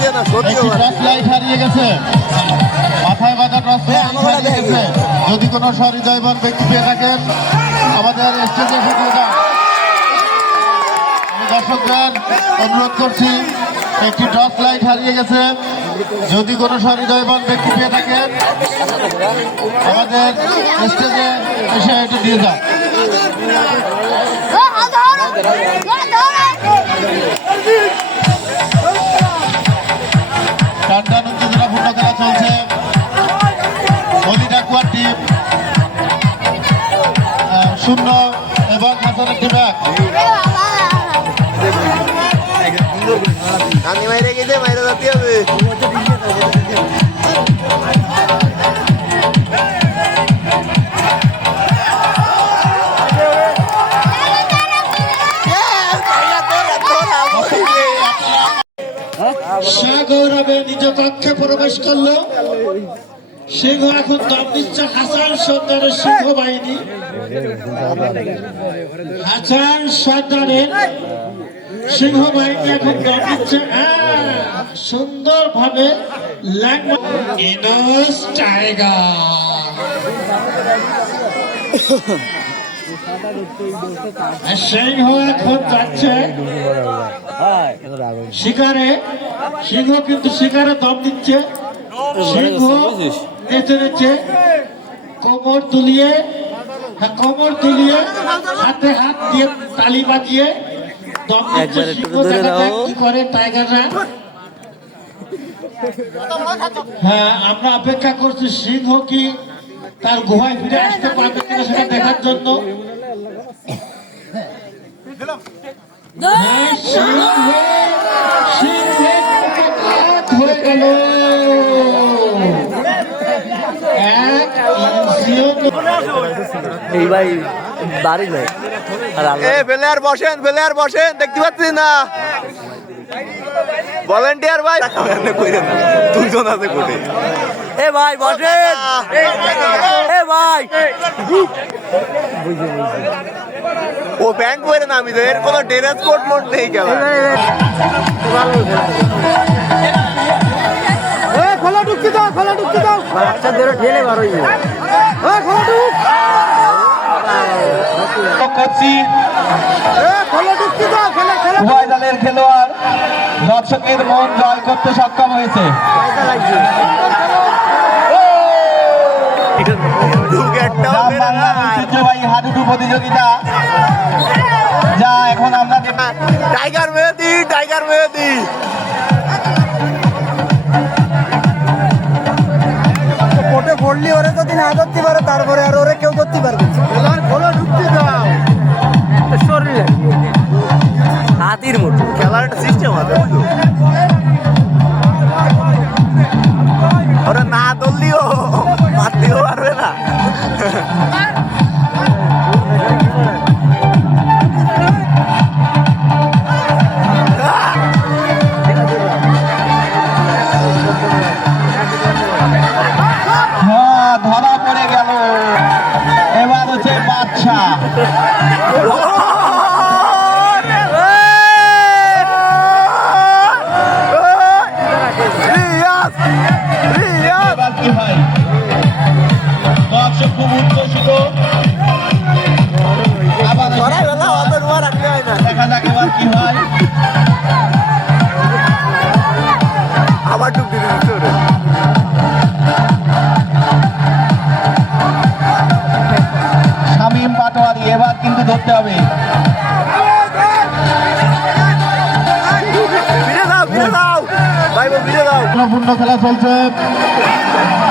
Torch light হারিয়ে গেছে, মাথায় বাঁধা টর্চ লাইট হারিয়ে গেছে। যদি কোনো সহৃদয়বান ব্যক্তি পেয়ে থাকেন আমাদের স্টেজে ঢুকিয়ে দাও। আমি দর্শকদের অনুরোধ করছি, একটি টর্চ লাইট হারিয়ে গেছে। যদি কোনো সহৃদয়বান ব্যক্তি পেয়ে থাকেন আমাদের স্টেজে এসে এটা দিয়ে দাও। টানটান উত্তেজনাপূর্ণ খেলা চলছে। হলিডাকুয়ার টিম 0 এবং হাসান একটি ব্যাগ। আমি মাইরে গেছে, মাইরে যাতে হবে। গৌরবে নিজ কক্ষে প্রবেশ করলো। সিংহ এখন দম দিচ্ছে হাসান সর্দারের সিংহ বাহিনী। হাসান সর্দারের সিংহ বাহিনী এখন দম দিচ্ছে সুন্দর ভাবে। সিংহ এখন যাচ্ছে শিকারে। সিংহ কিন্তু শিকারে দম দিচ্ছে। সিংহ নেচে নেচে কোমর তুলিয়ে হাতে হাত দিয়ে তালি বাজিয়ে দম দিচ্ছে। সিংহ কি করে টাইগাররা। হ্যাঁ, আমরা অপেক্ষা করছি সিংহ কি তার গুহায় ফিরে আসতে পারবে কিনা সেটা দেখার জন্য। হয়ে গেল এই ভাই বাড়ি নয়। প্লেয়ার বসেন, দেখতে পাচ্ছি না। ভলেন্টিয়ার ভাই দুজন আছে কোটে। এ ভাই বসেন, এ ভাই ও ব্যাংক করে নামি দেয়, এর কোনো ড্রেস কোড মোড নেই কেমন। খোলা ঢুকতে দাও, বাচ্চাদের ঠেলে বার হয়ে যাবে। উভয় দলের খেলোয়াড় দর্শকের মন জয় করতে সক্ষম হয়েছে। ঐতিহ্যবাহী হাডুডু প্রতিযোগিতা যা এখন আমরা টাইগার মেহেদি কোটে পড়লি ওরে যদি না ধরতে পারে তারপরে আর ওরে কেউ ধরতে পারবে। ঢুকতে দাও, শরীরে হাতির মতো খেলার একটা সিস্টেম আছে বুঝলো। ওরা না ধরলিও মারতেও পারবে না। ধরা পড়ে গেল। এবার হচ্ছে বাচ্চা। কি হয় দর্শক খুব উচ্ছ্বসিত। আবার দেখা যাক এবার কি হয়। আবার ঢুকতে দিচ্ছে ওরে। শামীম পাটোয়ারি এবার কিন্তু ধরতে হবে। পূর্ণ খেলা চলছে।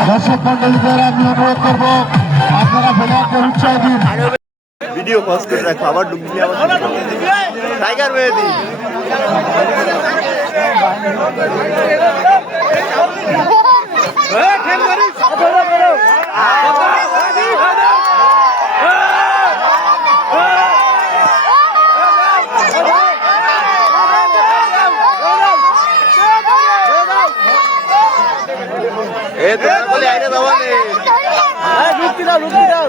দর্শক মন্ডলীদের আমি অনুরোধ করবো আপনারা খেলোয়াড়দের উৎসাহ দিন। ভিডিও পজ করে রাখো, আবার ডুব দিলে আবার টাইগার মেহেদি। বলে আইনে দেওয়া নেই। ঢুকতে দাও ঢুকতে দাও